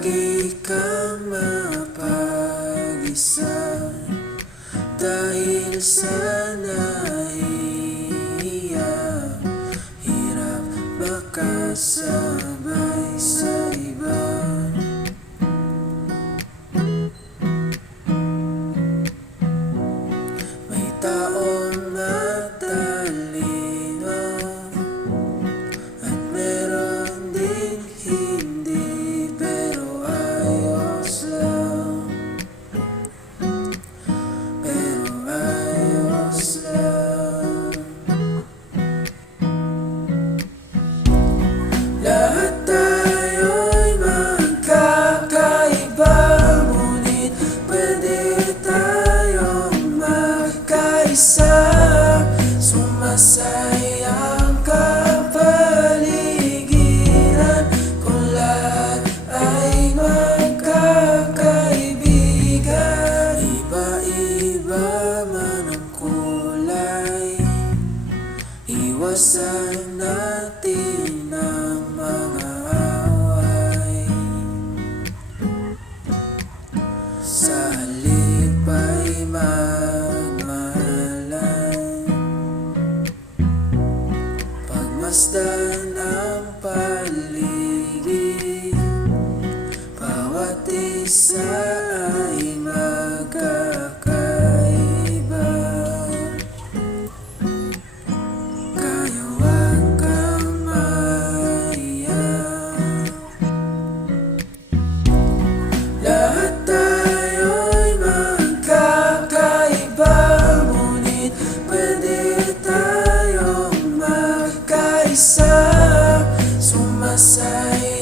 Lagi kang mapag-isa dahil sa nahihiya. Hirap makasabay sa iba. May taong matalino at meron ding hindi, pero ayos lang. Pero ayos lang. Lahat tayo'y magkakaiba, ngunit pwede tayong magkaisa. Sumasaya ang kapaligiran, kung lahat ay magkakaibigan. Iba-iba man ang kulay, iwasan natin ang mga away. Sa halip ay magmahalan, pagmasdan ang paligid. Bawat isa ay magkakaiba, kaya wag kang mahiya. Lahat tayo'y magkakaiba, ngunit pwede tayong magkaisa. Sumasaya